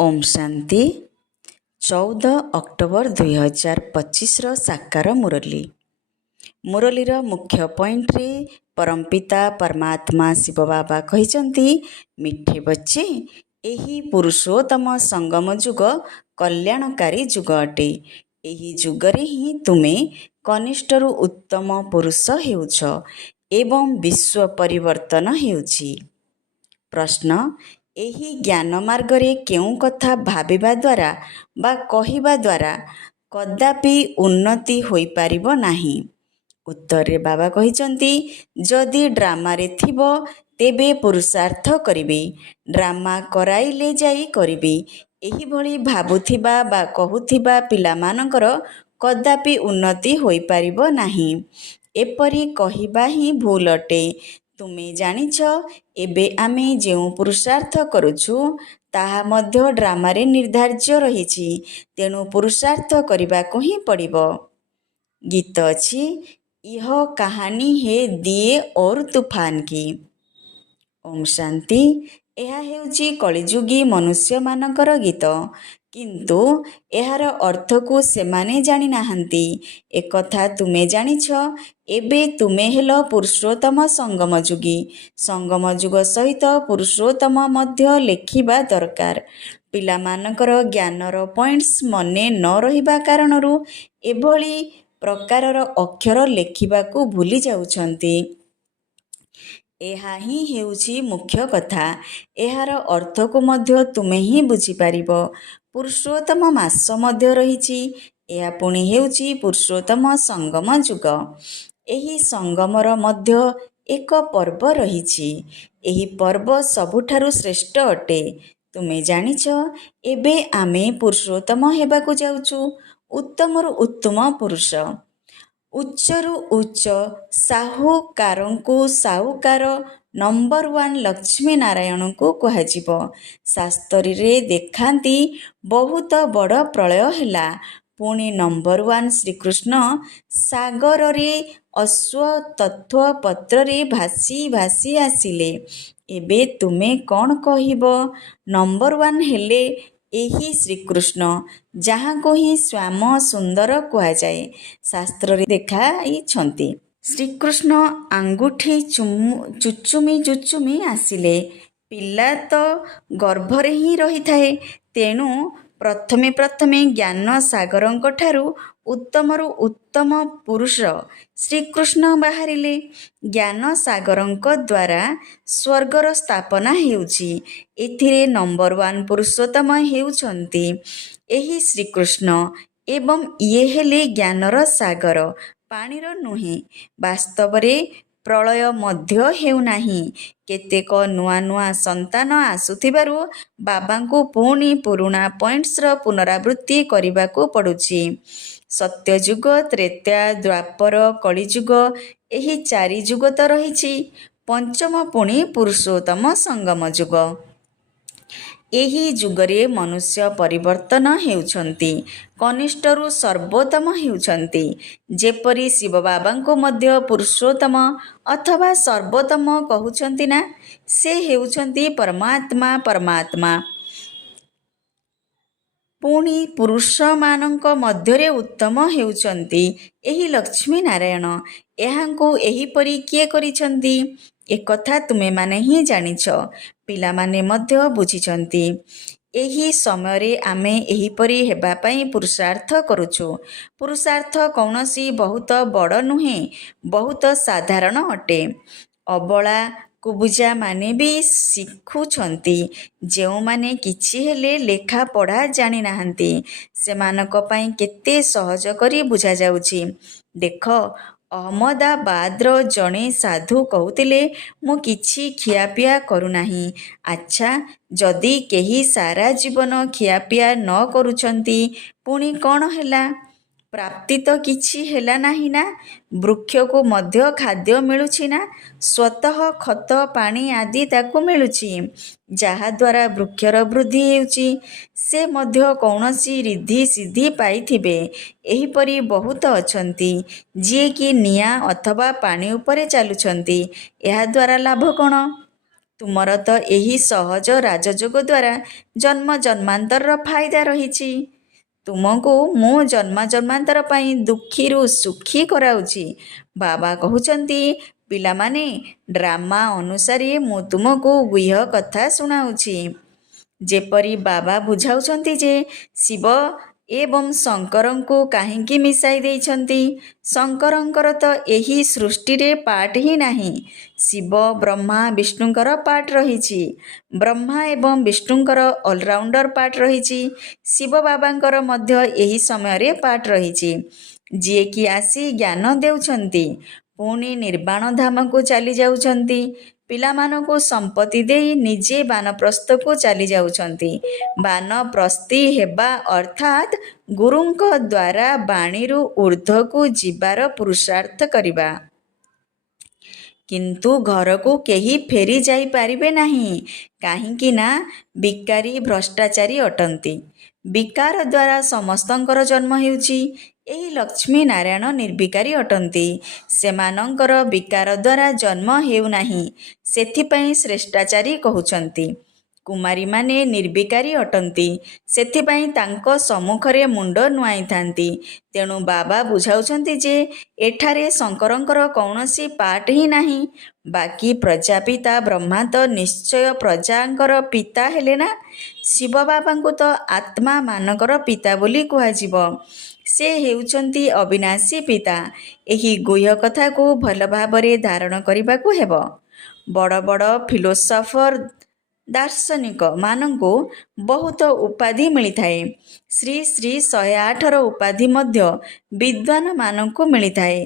Om Shanti 14 October 2025 साकार मुरली मुरलीर मुख्य point रे परमपिता परमात्मा शिव बाबा कहिचंती मिठे बच्चे एही पुरुषोत्तम संगम जुग कल्याणकारी जुग अटे। एही जुगरे ही तुमे कनिष्ठरु उत्तम पुरुष हेउछ एवं विश्व परिवर्तन हेउछि। प्रश्न एही ज्ञान मार्गरे केउं कथा भाबिबा द्वारा बा कहिबा द्वारा कदापि उन्नति होई पारिबो नाही। उत्तर रे बाबा कहिचंती जदि ड्रामा रे थिबो तेबे पुरुषार्थ करिबे, ड्रामा कराइले जाई करिबे। एही भली भाबुथिबा बा कहुथिबा पिलामानकर कदापि उन्नति होई पारिबो नाही। एपरि कहिबा ही भूल अटे। तुमे जानिछ एबे आमे जेउ पुरुषार्थ करुछु ताहा मध्य ड्रामा रे निर्धार्य रहिछि, तेणु पुरुषार्थ करिबाको ही पड़िबो। गीत अछि यह कहानी है दिए और तूफान की। ओम शांति यह हेउछि कलिजुगी मनुष्य मानकर गीत, किंतु एहार अर्थ को सेमाने जानि नाहंती। एक कथा तुमे जानिछ एबे तुमे हेलो पुरुषोत्तम संगम जुगी। संगम जुग सहित पुरुषोत्तम मध्य लेखिबा दरकार। पिला मानकर ज्ञानर पॉइंट्स मने न रहिबा कारणरू एभली प्रकारर अक्षर लेखिबाकू भूली जाउछंती। एहा ही हेउछि मुख्य कथा। एहार अर्थ को मध्य तुमे ही बुझी पारिबो। पुरुषोत्तम मास मध्य रहिछि, एहा पुणी हेउछि पुरुषोत्तम संगम जुग। एही संगमर मध्य एक पर्व रहिछि। एही पर्व सबुठारु श्रेष्ठ अटे। तुमे जानिछ एबे आमे पुरुषोत्तम हेबाकू जाउछु, उत्तमरु उत्तम पुरुष। उच्चरु उच्च साहुकारंकु साहुकार नंबर 1 लक्ष्मी नारायण को कहाजिब। शास्त्री रे देखांती बहुत बड़ प्रलय हैला, पुणी नंबर 1 श्रीकृष्ण सागर रे अश्व तत्व पत्र रे भासी भासी आसिले। एबे तुमे कौन कहिबो? नंबर 1 हेले एही श्रीकृष्ण, जहाँ को ही श्याम सुंदर कहा जाए। शास्त्र रे देखाइछंती श्रीकृष्ण आंगुठी चुचुमी चुचुमी आसिले। पिला तो गर्भरे ही रही थाए, तेणु प्रथमे प्रथमे ज्ञान सागरंक ठारू उत्तमरु उत्तम पुरुष श्रीकृष्ण बाहरिले। ज्ञान सागरंक द्वारा स्वर्गर स्थापना हेउछि। एथिरे नंबर 1 पुरुषोत्तम हेउछंती एही श्रीकृष्ण, एवं ये हेले ज्ञानर सागर, पाणीर नुहे। वास्तव रे प्रलय मध्य हेउनाही। केतेक नुआ नुआ संतान आसुथिबारु बाबांकु पुणी पुरुणा पॉइंट्सर पुनरावृत्ति करिबाकू पडुछि। सत्ययुग, त्रेता, द्वापर, कलिजुग एही 4 जुग तो रहिछि। पंचम पुणी पुरुषोत्तम संगम जुग। एही जुगरे मनुष्य परिवर्तन हेउछंती, कनिष्ठरु सर्वोत्तम हेउछंती। जेपरि शिव बाबांको मध्य पुरुषोत्तम अथवा सर्वोत्तम कहुछंती ना, से हेउछंती परमात्मा। परमात्मा पुणी पुरुष मानक मध्यरे उत्तम हेउछंती एही लक्ष्मी नारायण। एहांको एही परि किए करिछंती? एक कथा तुमे माने ही जानिछ, पिला माने मध्य बुझिछंती। एही समय रे आमे एही परि हेबा पई पुरुषार्थ करूछु। पुरुषार्थ कौनसी बहुत बड़ नुहे, बहुत साधारण अटे। अबला कुबुजा माने भी शिखुछंती। जेउ माने किछि हेले लेखा पढ़ा जानि नाहंती, सेमानक पई केते सहज करी बुझा जाउछि। देख, अहमदाबादर जणे साधु कहुतिले मु किछि खियापिया करुनाही। अच्छा, जदि केही सारा जीवन खियापिया न करुछंती पुणी कौन हेला? प्राप्ति तो किछि हेला नाही ना। वृक्ष को मध्य खाद्य मिलुछि ना, स्वतः खत पानी आदि ताकू मिलुछि, जहा द्वारा वृक्षर वृद्धि हेउछि। से मध्य कौनसी रिद्धि सिद्धि पाइथिबे। एही परि बहुत अछंती जिए कि निया अथवा पानी उपरे चालुछंती। एहा द्वारा लाभ कौन? ତୁମର ତ ଏହି ସହଜ ରାଜଯୋଗ ଦ୍ୱାରା ଜନ୍ମ ଜନ୍ମାନ୍ତରର ଫାଇଦା ରହିଛି। ତୁମକୁ ମୁଁ ଜନ୍ମ ଜନ୍ମାନ୍ତର ପାଇଁ ଦୁଃଖୀରୁ ସୁଖୀ କରାଉଛି। ବାବା କହୁଛନ୍ତି, ପିଲାମାନେ, ଡ୍ରାମା ଅନୁସାରେ ମୁଁ ତୁମକୁ ଗୁହ୍ୟ କଥା ଶୁଣାଉଛି। ଯେପରି ବାବା ବୁଝାଉଛନ୍ତି ଯେ ଶିବ ଏବଂ ଶଙ୍କରଙ୍କୁ କାହିଁକି ମିଶାଇ ଦେଇଛନ୍ତି। ଶଙ୍କରଙ୍କର ତ ଏହି ସୃଷ୍ଟିରେ ପାର୍ଟ ହିଁ ନାହିଁ। ଶିବ, ବ୍ରହ୍ମା, ବିଷ୍ଣୁଙ୍କର ପାର୍ଟ ରହିଛି। ବ୍ରହ୍ମା ଏବଂ ବିଷ୍ଣୁଙ୍କର ଅଲରାଉଣ୍ଡର ପାର୍ଟ ରହିଛି। ଶିବ ବାବାଙ୍କର ମଧ୍ୟ ଏହି ସମୟରେ ପାର୍ଟ ରହିଛି, ଯିଏକି ଆସି ଜ୍ଞାନ ଦେଉଛନ୍ତି, ପୁଣି ନିର୍ବାଣ ଧାମକୁ ଚାଲି ଯାଉଛନ୍ତି। ପିଲାମାନଙ୍କୁ ସମ୍ପତ୍ତି ଦେଇ ନିଜେ ବାନପ୍ରସ୍ଥକୁ ଚାଲି ଯାଉଛନ୍ତି। ବାନପ୍ରସ୍ଥୀ ହେବା ଅର୍ଥାତ୍ ଗୁରୁଙ୍କ ଦ୍ୱାରା ବାଣୀରୁ ଊର୍ଦ୍ଧ୍ୱକୁ ଯିବାର ପୁରୁଷାର୍ଥ କରିବା। କିନ୍ତୁ ଘରକୁ କେହି ଫେରି ଯାଇପାରିବେ ନାହିଁ, କାହିଁକି ନା ବିକାରୀ ଭ୍ରଷ୍ଟାଚାରୀ ଅଟନ୍ତି। ବିକାର ଦ୍ୱାରା ସମସ୍ତଙ୍କର ଜନ୍ମ ହେଉଛି। ଏହି ଲକ୍ଷ୍ମୀ ନାରାୟଣ ନିର୍ବିକାରୀ ଅଟନ୍ତି। ସେମାନଙ୍କର ବିକାର ଦ୍ୱାରା ଜନ୍ମ ହେଉନାହିଁ, ସେଥିପାଇଁ ଶ୍ରେଷ୍ଠାଚାରୀ କହୁଛନ୍ତି। କୁମାରୀମାନେ ନିର୍ବିକାରୀ ଅଟନ୍ତି, ସେଥିପାଇଁ ତାଙ୍କ ସମ୍ମୁଖରେ ମୁଣ୍ଡ ନୁଆଁଇଥାନ୍ତି। ତେଣୁ ବାବା ବୁଝାଉଛନ୍ତି ଯେ ଏଠାରେ ଶଙ୍କରଙ୍କର କୌଣସି ପାର୍ଟ ହିଁ ନାହିଁ। ବାକି ପ୍ରଜାପିତା ବ୍ରହ୍ମା ତ ନିଶ୍ଚୟ ପ୍ରଜାଙ୍କର ପିତା ହେଲେ ନା। ଶିବ ବାବାଙ୍କୁ ତ ଆତ୍ମାମାନଙ୍କର ପିତା ବୋଲି କୁହାଯିବ। ସେ ହେଉଛନ୍ତି ଅବିନାଶୀ ପିତା। ଏହି ଗୁହ୍ୟ କଥାକୁ ଭଲ ଭାବରେ ଧାରଣ କରିବାକୁ ହେବ। ବଡ଼ ବଡ଼ ଫିଲୋସଫର, ଦାର୍ଶନିକମାନଙ୍କୁ ବହୁତ ଉପାଧି ମିଳିଥାଏ। ଶ୍ରୀ ଶ୍ରୀ 108ର ଉପାଧି ମଧ୍ୟ ବିଦ୍ୱାନମାନଙ୍କୁ ମିଳିଥାଏ।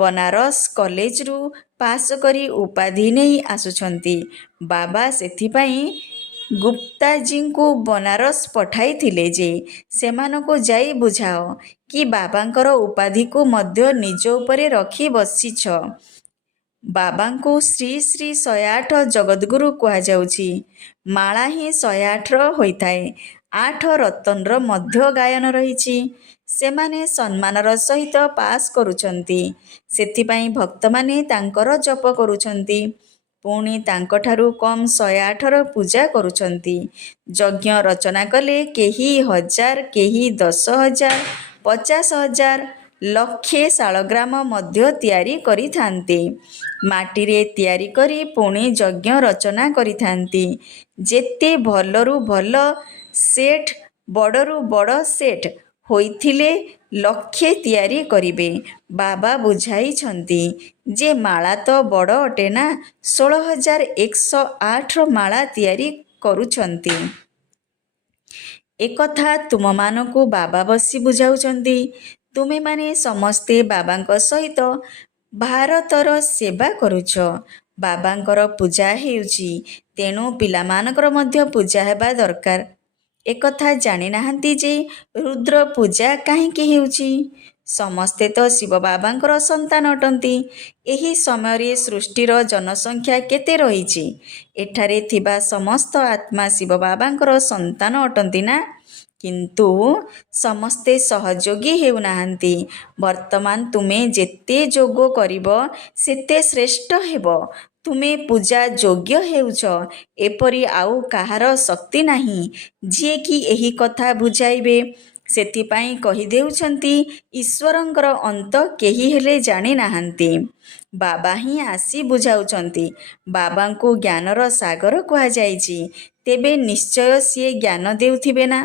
ବନାରସ କଲେଜରୁ ପାସ୍ କରି ଉପାଧି ନେଇ ଆସୁଛନ୍ତି। ବାବା ସେଥିପାଇଁ ଗୁପ୍ତାଜୀଙ୍କୁ ବନାରସ ପଠାଇଥିଲେ ଯେ ସେମାନଙ୍କୁ ଯାଇ ବୁଝାଅ କି ବାବାଙ୍କର ଉପାଧିକୁ ମଧ୍ୟ ନିଜ ଉପରେ ରଖି ବସିଛ। ବାବାଙ୍କୁ ଶ୍ରୀ ଶ୍ରୀ 108 ଜଗଦ୍ଗୁରୁ କୁହାଯାଉଛି। ମାଳା ହିଁ 108ର ହୋଇଥାଏ। 8 ରତନର ମଧ୍ୟ ଗାୟନ ରହିଛି। ସେମାନେ ସମ୍ମାନର ସହିତ ପାସ୍ କରୁଛନ୍ତି। ସେଥିପାଇଁ ଭକ୍ତମାନେ ତାଙ୍କର ଜପ କରୁଛନ୍ତି, ପୁଣି ତାଙ୍କଠାରୁ କମ୍ 108ର ପୂଜା କରୁଛନ୍ତି। ଯଜ୍ଞ ରଚନା କଲେ କେହି 1000, କେହି 10,000, 50,000, ଲକ୍ଷେ ଶାଳଗ୍ରାମ ମଧ୍ୟ ତିଆରି କରିଥାନ୍ତି। ମାଟିରେ ତିଆରି କରି ପୁଣି ଯଜ୍ଞ ରଚନା କରିଥାନ୍ତି। ଯେତେ ଭଲରୁ ଭଲ ସେଟ୍, ବଡ଼ରୁ ବଡ଼ ସେଟ୍ ହୋଇଥିଲେ ଲକ୍ଷେ ତିଆରି କରିବେ। ବାବା ବୁଝାଇଛନ୍ତି ଯେ ମାଳା ତ ବଡ଼ ଅଟେ ନା, 16,108ର ମାଳା ତିଆରି କରୁଛନ୍ତି। ଏକଥା ତୁମମାନଙ୍କୁ ବାବା ବସି ବୁଝାଉଛନ୍ତି। ତୁମେମାନେ ସମସ୍ତେ ବାବାଙ୍କ ସହିତ ଭାରତର ସେବା କରୁଛ। ବାବାଙ୍କର ପୂଜା ହେଉଛି, ତେଣୁ ପିଲାମାନଙ୍କର ମଧ୍ୟ ପୂଜା ହେବା ଦରକାର। ଏକଥା ଜାଣିନାହାନ୍ତି ଯେ ରୁଦ୍ର ପୂଜା କାହିଁକି ହେଉଛି। ସମସ୍ତେ ତ ଶିବ ବାବାଙ୍କର ସନ୍ତାନ ଅଟନ୍ତି। ଏହି ସମୟରେ ସୃଷ୍ଟିର ଜନସଂଖ୍ୟା କେତେ ରହିଛି? ଏଠାରେ ଥିବା ସମସ୍ତ ଆତ୍ମା ଶିବ ବାବାଙ୍କର ସନ୍ତାନ ଅଟନ୍ତି ନା। କିନ୍ତୁ ସମସ୍ତେ ସହଯୋଗୀ ହେଉନାହାନ୍ତି। ବର୍ତ୍ତମାନ ତୁମେ ଯେତେ ଯୋଗ କରିବ ସେତେ ଶ୍ରେଷ୍ଠ ହେବ। ତୁମେ ପୂଜା ଯୋଗ୍ୟ ହେଉଛ। ଏପରି ଆଉ କାହାର ଶକ୍ତି ନାହିଁ ଯିଏକି ଏହି କଥା ବୁଝାଇବେ। ସେଥିପାଇଁ କହିଦେଉଛନ୍ତି, ଈଶ୍ୱରଙ୍କର ଅନ୍ତ କେହି ହେଲେ ଜାଣିନାହାନ୍ତି। ବାବା ହିଁ ଆସି ବୁଝାଉଛନ୍ତି। ବାବାଙ୍କୁ ଜ୍ଞାନର ସାଗର କୁହାଯାଇଛି। ତେବେ ନିଶ୍ଚୟ ସିଏ ଜ୍ଞାନ ଦେଉଥିବେ ନା।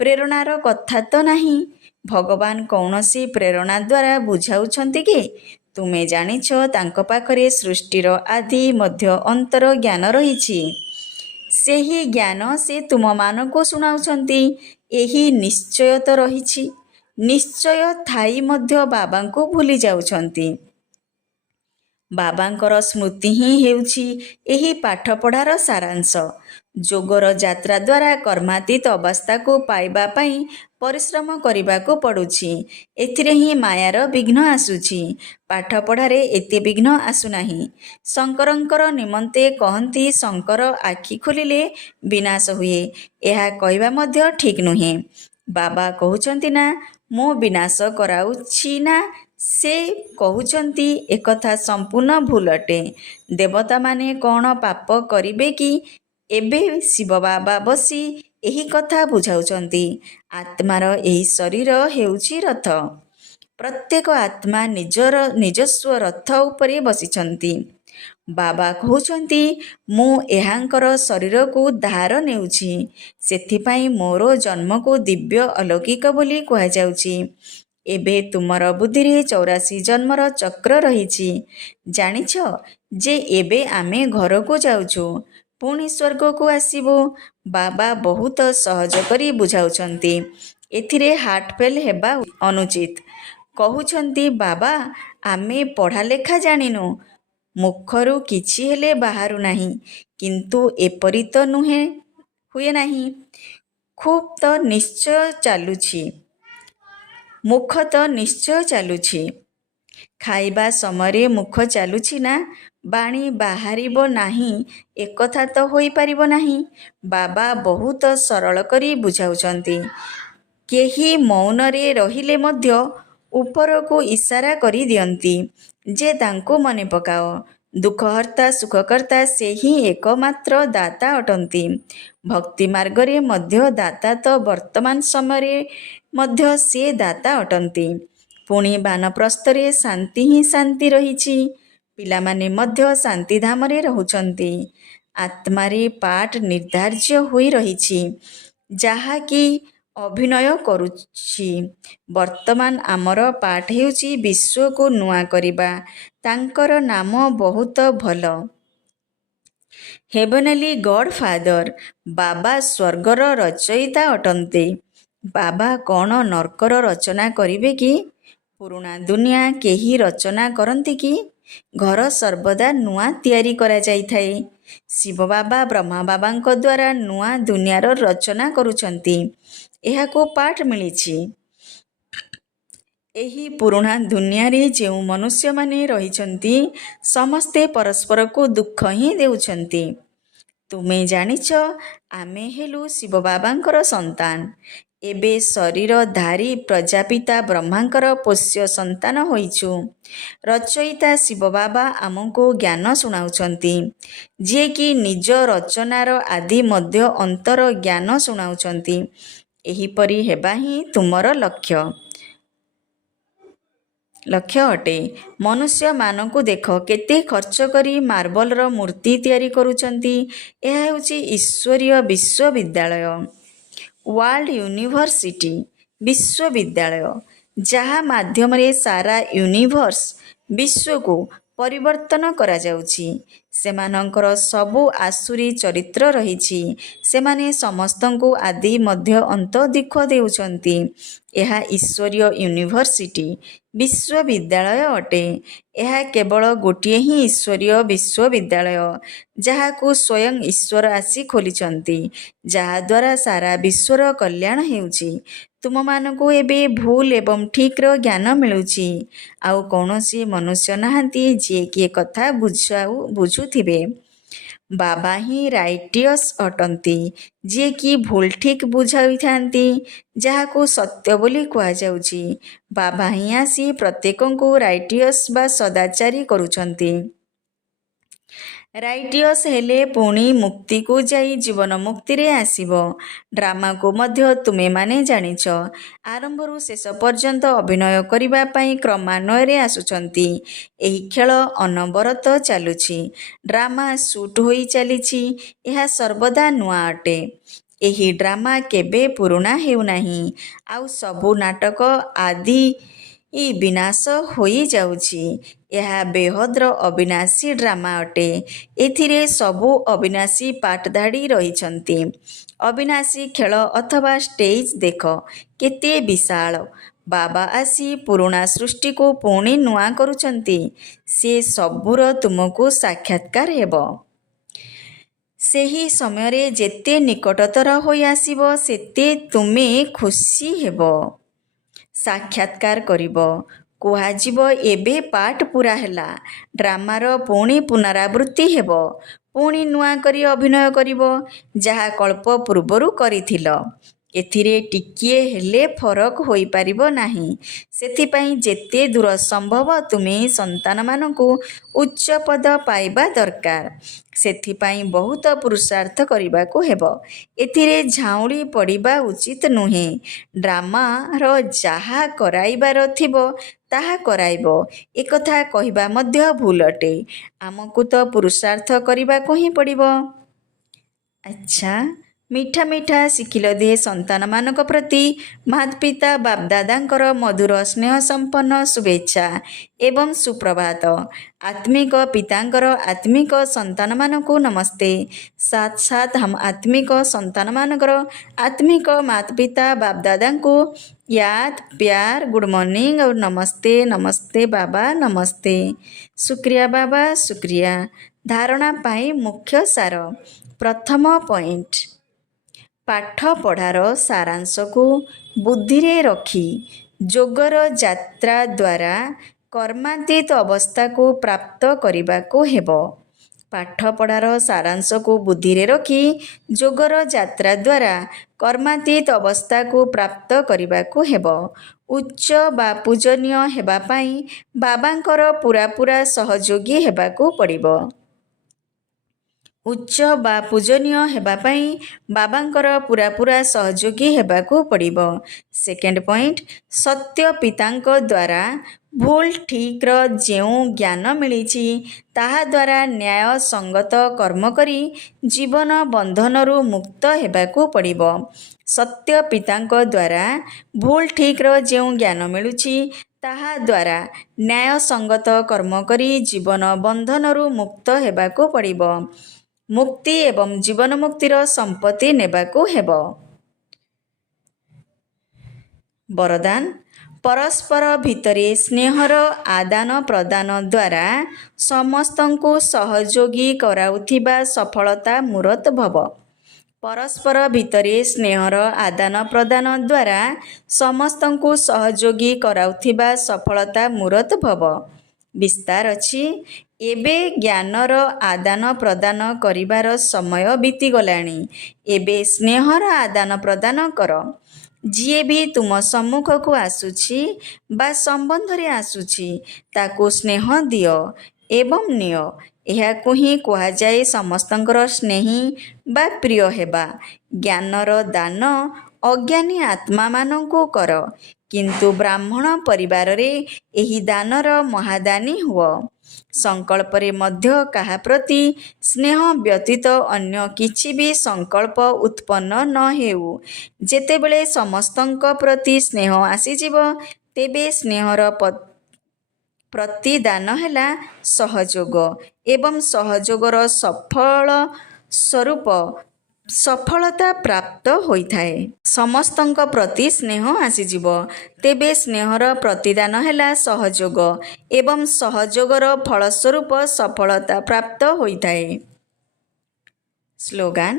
ପ୍ରେରଣାର କଥା ତ ନାହିଁ। ଭଗବାନ କୌଣସି ପ୍ରେରଣା ଦ୍ୱାରା ବୁଝାଉଛନ୍ତି କି? ତୁମେ ଜାଣିଛ ତାଙ୍କ ପାଖରେ ସୃଷ୍ଟିର ଆଦି ମଧ୍ୟ ଅନ୍ତର ଜ୍ଞାନ ରହିଛି। ସେହି ଜ୍ଞାନ ସେ ତୁମମାନଙ୍କୁ ଶୁଣାଉଛନ୍ତି। ଏହି ନିଶ୍ଚୟ ତ ରହିଛି। ନିଶ୍ଚୟ ଥାଇ ମଧ୍ୟ ବାବାଙ୍କୁ ଭୁଲି ଯାଉଛନ୍ତି। ବାବାଙ୍କର ସ୍ମୃତି ହିଁ ହେଉଛି ଏହି ପାଠପଢ଼ାର ସାରାଂଶ। ଯୋଗର ଯାତ୍ରା ଦ୍ୱାରା କର୍ମାତୀତ ଅବସ୍ଥାକୁ ପାଇବା ପାଇଁ ପରିଶ୍ରମ କରିବାକୁ ପଡ଼ୁଛି। ଏଥିରେ ହିଁ ମାୟାର ବିଘ୍ନ ଆସୁଛି। ପାଠପଢ଼ାରେ ଏତେ ବିଘ୍ନ ଆସୁନାହିଁ। ଶଙ୍କରଙ୍କର ନିମନ୍ତେ କହନ୍ତି ଶଙ୍କର ଆଖି ଖୋଲିଲେ ବିନାଶ ହୁଏ। ଏହା କହିବା ମଧ୍ୟ ଠିକ୍ ନୁହେଁ। ବାବା କହୁଛନ୍ତି ନା, ମୁଁ ବିନାଶ କରାଉଛି ନା ସେ କହୁଛନ୍ତି ଏକଥା ସମ୍ପୂର୍ଣ୍ଣ ଭୁଲ ଅଟେ। ଦେବତାମାନେ କ'ଣ ପାପ କରିବେ କି? ଏବେ ଶିବ ବାବା ବସି ଏହି କଥା ବୁଝାଉଛନ୍ତି। ଆତ୍ମାର ଏହି ଶରୀର ହେଉଛି ରଥ। ପ୍ରତ୍ୟେକ ଆତ୍ମା ନିଜସ୍ୱ ରଥ ଉପରେ ବସିଛନ୍ତି। ବାବା କହୁଛନ୍ତି, ମୁଁ ଏହାଙ୍କର ଶରୀରକୁ ଧାର ନେଉଛି। ସେଥିପାଇଁ ମୋର ଜନ୍ମକୁ ଦିବ୍ୟ ଅଲୌକିକ ବୋଲି କୁହାଯାଉଛି। ଏବେ ତୁମର ବୁଦ୍ଧିରେ 84 ଜନ୍ମର ଚକ୍ର ରହିଛି। ଜାଣିଛ ଯେ ଏବେ ଆମେ ଘରକୁ ଯାଉଛୁ, ପୁଣି ସ୍ୱର୍ଗକୁ ଆସିବୁ। ବାବା ବହୁତ ସହଜ କରି ବୁଝାଉଛନ୍ତି। ଏଥିରେ ହାର୍ଟଫେଲ୍ ହେବା ଅନୁଚିତ। କହୁଛନ୍ତି, ବାବା ଆମେ ପଢ଼ା ଲେଖା ଜାଣିନୁ, ମୁଖରୁ କିଛି ହେଲେ ବାହାରୁ ନାହିଁ। କିନ୍ତୁ ଏପରି ତ ହୁଏ ନାହିଁ। ଖୁବ୍ ତ ନିଶ୍ଚୟ ଚାଲୁଛି, ମୁଖ ତ ନିଶ୍ଚୟ ଚାଲୁଛି। ଖାଇବା ସମୟରେ ମୁଖ ଚାଲୁଛି ନା ବାଣୀ ବାହାରିବ ନାହିଁ ଏକଥା ତ ହୋଇପାରିବ ନାହିଁ। ବାବା ବହୁତ ସରଳ କରି ବୁଝାଉଛନ୍ତି। କେହି ମୌନରେ ରହିଲେ ମଧ୍ୟ ଉପରକୁ ଇସାରା କରି ଦିଅନ୍ତି ଯେ ତାଙ୍କୁ ମନେ ପକାଅ। ଦୁଃଖହର୍ତ୍ତା ସୁଖକର୍ତ୍ତା ସେହି ଏକମାତ୍ର ଦାତା ଅଟନ୍ତି। ଭକ୍ତି ମାର୍ଗରେ ମଧ୍ୟ ଦାତା ତ ବର୍ତ୍ତମାନ ସମୟରେ ମଧ୍ୟ ସେ ଦାତା ଅଟନ୍ତି। ପୁଣି ବାନପ୍ରସ୍ଥରେ ଶାନ୍ତି ହିଁ ଶାନ୍ତି ରହିଛି। ପିଲାମାନେ ମଧ୍ୟ ଶାନ୍ତିଧାମରେ ରହୁଛନ୍ତି। ଆତ୍ମାରେ ପାର୍ଟ ନିର୍ଦ୍ଧାର୍ଯ୍ୟ ହୋଇ ରହିଛି, ଯାହାକି ଅଭିନୟ କରୁଛି। ବର୍ତ୍ତମାନ ଆମର ପାର୍ଟ ହେଉଛି ବିଶ୍ୱକୁ ନୂଆ କରିବା। ତାଙ୍କର ନାମ ବହୁତ ଭଲ, ହେଭେନଲି ଗଡ୍ ଫାଦର। ବାବା ସ୍ୱର୍ଗର ରଚୟିତା ଅଟନ୍ତି। ବାବା କ'ଣ ନର୍କର ରଚନା କରିବେ କି? ପୁରୁଣା ଦୁନିଆ କେହି ରଚନା କରନ୍ତି କି? ଘର ସର୍ବଦା ନୂଆ ତିଆରି କରାଯାଇଥାଏ। ଶିବ ବାବା ବ୍ରହ୍ମା ବାବାଙ୍କ ଦ୍ୱାରା ନୂଆ ଦୁନିଆର ରଚନା କରୁଛନ୍ତି। ଏହାକୁ ପାଠ ମିଳିଛି। ଏହି ପୁରୁଣା ଦୁନିଆରେ ଯେଉଁ ମନୁଷ୍ୟମାନେ ରହିଛନ୍ତି, ସମସ୍ତେ ପରସ୍ପରକୁ ଦୁଃଖ ହିଁ ଦେଉଛନ୍ତି। ତୁମେ ଜାଣିଛ, ଆମେ ହେଲୁ ଶିବ ବାବାଙ୍କର ସନ୍ତାନ। ଏବେ ଶରୀରଧାରୀ ପ୍ରଜାପିତା ବ୍ରହ୍ମାଙ୍କର ପୋଷ୍ୟ ସନ୍ତାନ ହୋଇଛୁ। ରଚୟିତା ଶିବ ବାବା ଆମକୁ ଜ୍ଞାନ ଶୁଣାଉଛନ୍ତି, ଯିଏକି ନିଜ ରଚନାର ଆଦି ମଧ୍ୟ ଅନ୍ତର ଜ୍ଞାନ ଶୁଣାଉଛନ୍ତି। ଏହିପରି ହେବା ହିଁ ତୁମର ଲକ୍ଷ୍ୟ ଅଟେ। ମନୁଷ୍ୟମାନଙ୍କୁ ଦେଖ, କେତେ ଖର୍ଚ୍ଚ କରି ମାର୍ବଲର ମୂର୍ତ୍ତି ତିଆରି କରୁଛନ୍ତି। ଏହା ହେଉଛି ଈଶ୍ୱରୀୟ ବିଶ୍ୱବିଦ୍ୟାଳୟ, ୱାର୍ଲଡ ୟୁନିଭର୍ସିଟି ବିଶ୍ୱବିଦ୍ୟାଳୟ, ଯାହା ମାଧ୍ୟମରେ ସାରା ୟୁନିଭର୍ସ ବିଶ୍ୱକୁ ପରିବର୍ତ୍ତନ କରାଯାଉଛି। ସେମାନଙ୍କର ସବୁ ଆସୁରୀ ଚରିତ୍ର ରହିଛି। ସେମାନେ ସମସ୍ତଙ୍କୁ ଆଦି ମଧ୍ୟ ଅନ୍ତ ଦୁଃଖ ଦେଉଛନ୍ତି। ଏହା ଈଶ୍ୱରୀୟ ୟୁନିଭର୍ସିଟି ବିଶ୍ୱବିଦ୍ୟାଳୟ ଅଟେ। ଏହା କେବଳ ଗୋଟିଏ ହିଁ ଈଶ୍ୱରୀୟ ବିଶ୍ୱବିଦ୍ୟାଳୟ, ଯାହାକୁ ସ୍ୱୟଂ ଈଶ୍ୱର ଆସି ଖୋଲିଛନ୍ତି, ଯାହାଦ୍ୱାରା ସାରା ବିଶ୍ୱର କଲ୍ୟାଣ ହେଉଛି। ତୁମମାନଙ୍କୁ ଏବେ ଭୁଲ ଏବଂ ଠିକ୍ର ଜ୍ଞାନ ମିଳୁଛି। ଆଉ କୌଣସି ମନୁଷ୍ୟ ନାହାନ୍ତି ଯିଏକି ଏକଥା ବୁଝୁଥିବେ। ବାବା ହିଁ ରାଇଟିୟସ୍ ଅଟନ୍ତି, ଯିଏକି ଭୁଲ ଠିକ୍ ବୁଝାଇଥାନ୍ତି, ଯାହାକୁ ସତ୍ୟ ବୋଲି କୁହାଯାଉଛି। ବାବା ହିଁ ଆସି ପ୍ରତ୍ୟେକଙ୍କୁ ରାଇଟିୟସ୍ ବା ସଦାଚାରୀ କରୁଛନ୍ତି। ରାଇଟିୟସ୍ ହେଲେ ପୁଣି ମୁକ୍ତିକୁ ଯାଇ ଜୀବନ ମୁକ୍ତିରେ ଆସିବ। ଡ୍ରାମାକୁ ମଧ୍ୟ ତୁମେମାନେ ଜାଣିଛ। ଆରମ୍ଭରୁ ଶେଷ ପର୍ଯ୍ୟନ୍ତ ଅଭିନୟ କରିବା ପାଇଁ କ୍ରମାନ୍ୱୟରେ ଆସୁଛନ୍ତି। ଏହି ଖେଳ ଅନବରତ ଚାଲୁଛି। ଡ୍ରାମା ସୁଟ୍ ହୋଇ ଚାଲିଛି। ଏହା ସର୍ବଦା ନୂଆ ଅଟେ। ଏହି ଡ୍ରାମା କେବେ ପୁରୁଣା ହେଉନାହିଁ। ଆଉ ସବୁ ନାଟକ ଆଦି ବିନାଶ ହୋଇଯାଉଛି। ଏହା ବେହଦର ଅବିନାଶୀ ଡ୍ରାମା ଅଟେ। ଏଥିରେ ସବୁ ଅବିନାଶୀ ପାଠଧାରୀ ରହିଛନ୍ତି। ଅବିନାଶୀ ଖେଳ ଅଥବା ଷ୍ଟେଜ୍ ଦେଖ, କେତେ ବିଶାଳ। ବାବା ଆସି ପୁରୁଣା ସୃଷ୍ଟିକୁ ପୁଣି ନୂଆ କରୁଛନ୍ତି। ସେ ସବୁର ତୁମକୁ ସାକ୍ଷାତକାର ହେବ। ସେହି ସମୟରେ ଯେତେ ନିକଟତର ହୋଇ ଆସିବ, ସେତେ ତୁମେ ଖୁସି ହେବ। ସାକ୍ଷାତକାର କରିବ। କୁହାଯିବ, ଏବେ ପାଠ ପୂରା ହେଲା। ଡ୍ରାମାର ପୁଣି ପୁନରାବୃତ୍ତି ହେବ। ପୁଣି ନୂଆ କରି ଅଭିନୟ କରିବ, ଯାହା କଳ୍ପ ପୂର୍ବରୁ କରିଥିଲ। ଏଥିରେ ଟିକିଏ ହେଲେ ଫରକ ହୋଇପାରିବ ନାହିଁ। ସେଥିପାଇଁ ଯେତେ ଦୂର ସମ୍ଭବ ତୁମେ ସନ୍ତାନମାନଙ୍କୁ ଉଚ୍ଚ ପଦ ପାଇବା ଦରକାର। ସେଥିପାଇଁ ବହୁତ ପୁରୁଷାର୍ଥ କରିବାକୁ ହେବ। ଏଥିରେ ଝାଉଁଳି ପଡ଼ିବା ଉଚିତ ନୁହେଁ। ଡ୍ରାମାର ଯାହା କରାଇବାର ଥିବ ତାହା କରାଇବ, ଏକଥା କହିବା ମଧ୍ୟ ଭୁଲ ଅଟେ। ଆମକୁ ତ ପୁରୁଷାର୍ଥ କରିବାକୁ ହିଁ ପଡ଼ିବ। ଆଚ୍ଛା, ମିଠା ମିଠା ଶିଖିଲ ଦେ ସନ୍ତାନମାନଙ୍କ ପ୍ରତି ମାତୃପିତା ବାପଦାଦାଙ୍କର ମଧୁର ସ୍ନେହ ସମ୍ପନ୍ନ ଶୁଭେଚ୍ଛା ଏବଂ ସୁପ୍ରଭାତ। ଆତ୍ମିକ ପିତାଙ୍କର ଆତ୍ମିକ ସନ୍ତାନମାନଙ୍କୁ ନମସ୍ତେ। ସାଥ ସାଥ हम ଆତ୍ମିକ ସନ୍ତାନମାନଙ୍କର ଆତ୍ମିକ ମାତୃପିତା ବାପଦାଦାଙ୍କୁ याद प्यार गुड मॉर्निंग और नमस्ते नमस्ते बाबा नमस्ते। शुक्रिया बाबा शुक्रिया। धारणा पाई मुख्य सार। प्रथम पॉइंट, पाठ पढ़ार सारांशକୁ बुद्धिरे रखी जोगर यात्रा द्वारा कर्मातीत अवस्थाକୁ प्राप्त କରିବାକୁ ହେବ। ପାଠ ପଢ଼ାର ସାରାଂଶକୁ ବୁଦ୍ଧିରେ ରଖି ଯୋଗର ଯାତ୍ରା ଦ୍ୱାରା କର୍ମାତୀତ ଅବସ୍ଥାକୁ ପ୍ରାପ୍ତ କରିବାକୁ ହେବ। ଉଚ୍ଚ ବା ପୂଜନୀୟ ହେବା ପାଇଁ ବାବାଙ୍କର ପୂରାପୂରା ସହଯୋଗୀ ହେବାକୁ ପଡ଼ିବ। ଉଚ୍ଚ ବା ପୂଜନୀୟ ହେବା ପାଇଁ ବାବାଙ୍କର ପୂରାପୂରା ସହଯୋଗୀ ହେବାକୁ ପଡ଼ିବ। ସେକେଣ୍ଡ ପଏଣ୍ଟ, ସତ୍ୟ ପିତାଙ୍କ ଦ୍ୱାରା ଭୁଲ ଠିକ୍ର ଯେଉଁ ଜ୍ଞାନ ମିଳିଛି ତାହାଦ୍ୱାରା ନ୍ୟାୟ ସଙ୍ଗତ କର୍ମ କରି ଜୀବନ ବନ୍ଧନରୁ ମୁକ୍ତ ହେବାକୁ ପଡ଼ିବ। ସତ୍ୟ ପିତାଙ୍କ ଦ୍ୱାରା ଭୁଲ ଠିକ୍ର ଯେଉଁ ଜ୍ଞାନ ମିଳୁଛି ତାହାଦ୍ୱାରା ନ୍ୟାୟ ସଙ୍ଗତ କର୍ମ କରି ଜୀବନ ବନ୍ଧନରୁ ମୁକ୍ତ ହେବାକୁ ପଡ଼ିବ। ମୁକ୍ତି ଏବଂ ଜୀବନ ମୁକ୍ତିର ସମ୍ପତ୍ତି ନେବାକୁ ହେବ। ବରଦାନ, ପରସ୍ପର ଭିତରେ ସ୍ନେହର ଆଦାନ ପ୍ରଦାନ ଦ୍ୱାରା ସମସ୍ତଙ୍କୁ ସହଯୋଗୀ କରାଉଥିବା ସଫଳତା ମୂରତ ଭବ। ପରସ୍ପର ଭିତରେ ସ୍ନେହର ଆଦାନ ପ୍ରଦାନ ଦ୍ୱାରା ସମସ୍ତଙ୍କୁ ସହଯୋଗୀ କରାଉଥିବା ସଫଳତା ମୂରତ ଭବ। ବିସ୍ତାର ଅଛି। ଏବେ ଜ୍ଞାନର ଆଦାନ ପ୍ରଦାନ କରିବାର ସମୟ ବିତିଗଲାଣି। ଏବେ ସ୍ନେହର ଆଦାନ ପ୍ରଦାନ କର। ଯିଏ ବି ତୁମ ସମ୍ମୁଖକୁ ଆସୁଛି ବା ସମ୍ବନ୍ଧରେ ଆସୁଛି ତାକୁ ସ୍ନେହ ଦିଅ ଏବଂ ନିଅ। ଏହାକୁ ହିଁ କୁହାଯାଏ ସମସ୍ତଙ୍କର ସ୍ନେହୀ ବା ପ୍ରିୟ ହେବା। ଜ୍ଞାନର ଦାନ ଅଜ୍ଞାନୀ ଆତ୍ମାମାନଙ୍କୁ କର, କିନ୍ତୁ ବ୍ରାହ୍ମଣ ପରିବାରରେ ଏହି ଦାନର ମହାଦାନୀ ହୁଅ। ସଂକଳ୍ପରେ ମଧ୍ୟ କାହା ପ୍ରତି ସ୍ନେହ ବ୍ୟତୀତ ଅନ୍ୟ କିଛି ବି ସଂକଳ୍ପ ଉତ୍ପନ୍ନ ନ ହେଉ। ଯେତେବେଳେ ସମସ୍ତଙ୍କ ପ୍ରତି ସ୍ନେହ ଆସିଯିବ ତେବେ ସ୍ନେହର ପ୍ରତିଦାନ ହେଲା ସହଯୋଗ ଏବଂ ସହଯୋଗର ସଫଳ ସ୍ୱରୂପ ସଫଳତା ପ୍ରାପ୍ତ ହୋଇଥାଏ। ସମସ୍ତଙ୍କ ପ୍ରତି ସ୍ନେହ ଆସିଯିବ ତେବେ ସ୍ନେହର ପ୍ରତିଦାନ ହେଲା ସହଯୋଗ ଏବଂ ସହଯୋଗର ଫଳସ୍ୱରୂପ ସଫଳତା ପ୍ରାପ୍ତ ହୋଇଥାଏ। ସ୍ଲୋଗାନ,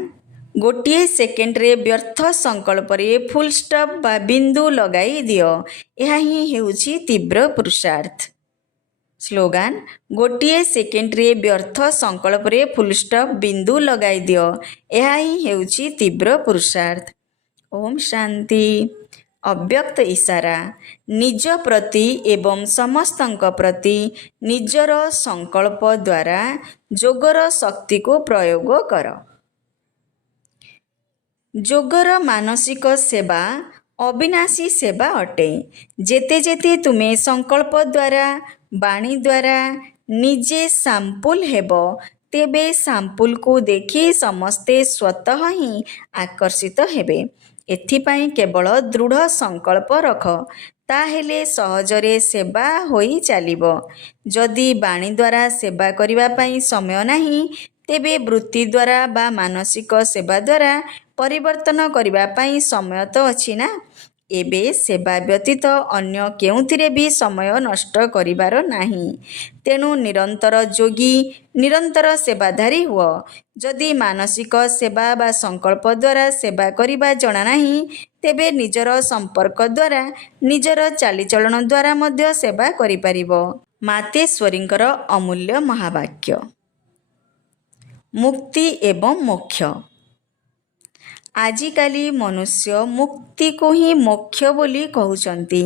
ଗୋଟିଏ ସେକେଣ୍ଡରେ ବ୍ୟର୍ଥ ସଂକଳ୍ପରେ ଫୁଲ୍ ଷ୍ଟପ୍ ବା ବିନ୍ଦୁ ଲଗାଇ ଦିଅ। ଏହା ହିଁ ହେଉଛି ତୀବ୍ର ପୁରୁଷାର୍ଥ। ସ୍ଲୋଗାନ, ଗୋଟିଏ ସେକେଣ୍ଡରେ ବ୍ୟର୍ଥ ସଂକଳ୍ପରେ ଫୁଲ୍ ଷ୍ଟପ୍ ବିନ୍ଦୁ ଲଗାଇ ଦିଅ। ଏହା ହିଁ ହେଉଛି ତୀବ୍ର ପୁରୁଷାର୍ଥ। ଓମ୍ ଶାନ୍ତି। ଅବ୍ୟକ୍ତ ଇସାରା, ନିଜ ପ୍ରତି ଏବଂ ସମସ୍ତଙ୍କ ପ୍ରତି ନିଜର ସଂକଳ୍ପ ଦ୍ୱାରା ଯୋଗର ଶକ୍ତିକୁ ପ୍ରୟୋଗ କର। ଯୋଗର ମାନସିକ ସେବା ଅବିନାଶୀ ସେବା ଅଟେ। ଯେତେ ଯେତେ ତୁମେ ସଂକଳ୍ପ ଦ୍ୱାରା ବାଣୀ ଦ୍ୱାରା ନିଜେ ସାମ୍ପୁଲ୍ ହେବ ତେବେ ସାମ୍ପୁଲକୁ ଦେଖି ସମସ୍ତେ ସ୍ୱତଃ ହିଁ ଆକର୍ଷିତ ହେବେ। ଏଥିପାଇଁ କେବଳ ଦୃଢ଼ ସଂକଳ୍ପ ରଖ, ତାହେଲେ ସହଜରେ ସେବା ହୋଇ ଚାଲିବ। ଯଦି ବାଣୀ ଦ୍ୱାରା ସେବା କରିବା ପାଇଁ ସମୟ ନାହିଁ ତେବେ ବୃତ୍ତି ଦ୍ୱାରା ବା ମାନସିକ ସେବା ଦ୍ୱାରା ପରିବର୍ତ୍ତନ କରିବା ପାଇଁ ସମୟ ତ ଅଛି ନା। ଏବେ ସେବା ବ୍ୟତୀତ ଅନ୍ୟ କେଉଁଥିରେ ବି ସମୟ ନଷ୍ଟ କରିବାର ନାହିଁ। ତେଣୁ ନିରନ୍ତର ଯୋଗୀ, ନିରନ୍ତର ସେବାଧାରୀ ହୁଅ। ଯଦି ମାନସିକ ସେବା ବା ସଂକଳ୍ପ ଦ୍ୱାରା ସେବା କରିବା ଜଣା ନାହିଁ ତେବେ ନିଜର ସମ୍ପର୍କ ଦ୍ୱାରା ନିଜର ଚାଲିଚଳନ ଦ୍ୱାରା ମଧ୍ୟ ସେବା କରିପାରିବ। ମାତେଶ୍ୱରୀଙ୍କର ଅମୂଲ୍ୟ ମହାବାକ୍ୟ। ମୁକ୍ତି ଏବଂ ମୋକ୍ଷ। ଆଜିକାଲି ମନୁଷ୍ୟ ମୁକ୍ତିକୁ ହିଁ ମୋକ୍ଷ ବୋଲି କହୁଛନ୍ତି।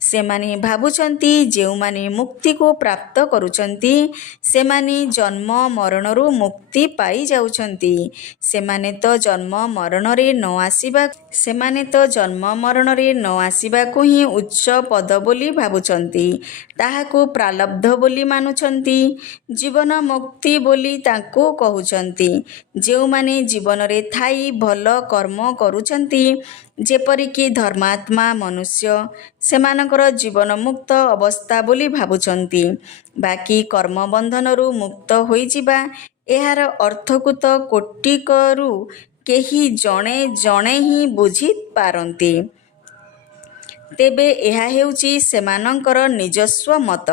ସେମାନେ ଭାବୁଛନ୍ତି ଯେଉଁମାନେ ମୁକ୍ତିକୁ ପ୍ରାପ୍ତ କରୁଛନ୍ତି ସେମାନେ ଜନ୍ମ ମରଣରୁ ମୁକ୍ତି ପାଇଯାଉଛନ୍ତି। ସେମାନେ ତ ଜନ୍ମ ମରଣରେ ନ ଆସିବାକୁ ହିଁ ଉଚ୍ଚ ପଦ ବୋଲି ଭାବୁଛନ୍ତି। ତାହାକୁ ପ୍ରାରବ୍ଧ ବୋଲି ମାନୁଛନ୍ତି। ଜୀବନ ମୁକ୍ତି ବୋଲି ତାଙ୍କୁ କହୁଛନ୍ତି। ଯେଉଁମାନେ ଜୀବନରେ ଥାଇ ଭଲ କର୍ମ କରୁଛନ୍ତି, ଯେପରିକି ଧର୍ମାତ୍ମା ମନୁଷ୍ୟ, ସେମାନଙ୍କର ଜୀବନ ମୁକ୍ତ ଅବସ୍ଥା ବୋଲି ଭାବୁଛନ୍ତି। ବାକି କର୍ମବନ୍ଧନରୁ ମୁକ୍ତ ହୋଇଯିବା, ଏହାର ଅର୍ଥକୁ ତ କୋଟିକରୁ କେହି ଜଣେ ଜଣେ ହିଁ ବୁଝିପାରନ୍ତି। ତେବେ ଏହା ହେଉଛି ସେମାନଙ୍କର ନିଜସ୍ୱ ମତ।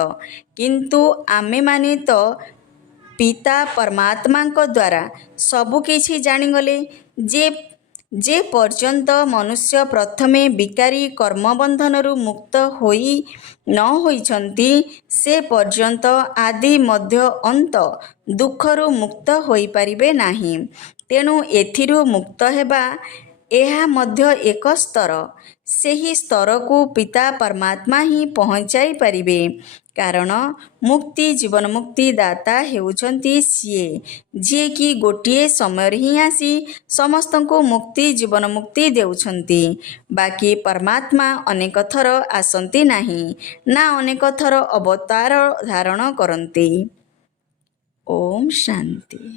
କିନ୍ତୁ ଆମେମାନେ ତ ପିତା ପରମାତ୍ମାଙ୍କ ଦ୍ୱାରା ସବୁକିଛି ଜାଣିଗଲେ। ଯେ ପର୍ଯ୍ୟନ୍ତ ମନୁଷ୍ୟ ପ୍ରଥମେ ବିକାରୀ କର୍ମବନ୍ଧନରୁ ମୁକ୍ତ ନ ହୋଇଛନ୍ତି, ସେ ପର୍ଯ୍ୟନ୍ତ ଆଦି ମଧ୍ୟ ଅନ୍ତ ଦୁଃଖରୁ ମୁକ୍ତ ହୋଇପାରିବେ ନାହିଁ। ତେଣୁ ଏଥିରୁ ମୁକ୍ତ ହେବା, ଏହା ମଧ୍ୟ ଏକ ସ୍ତର। ସେହି ସ୍ତରକୁ ପିତା ପରମାତ୍ମା ହିଁ ପହଞ୍ଚାଇ ପାରିବେ। କାରଣ ଜୀବନମୁକ୍ତି ଦାତା ହେଉଛନ୍ତି ସିଏ, ଯିଏକି ଗୋଟିଏ ସମୟରେ ହିଁ ଆସି ସମସ୍ତଙ୍କୁ ଜୀବନମୁକ୍ତି ଦେଉଛନ୍ତି। ବାକି ପରମାତ୍ମା ଅନେକ ଥର ଆସନ୍ତି ନାହିଁ, ନା ଅନେକ ଥର ଅବତାର ଧାରଣ କରନ୍ତି। ଓମ୍ ଶାନ୍ତି।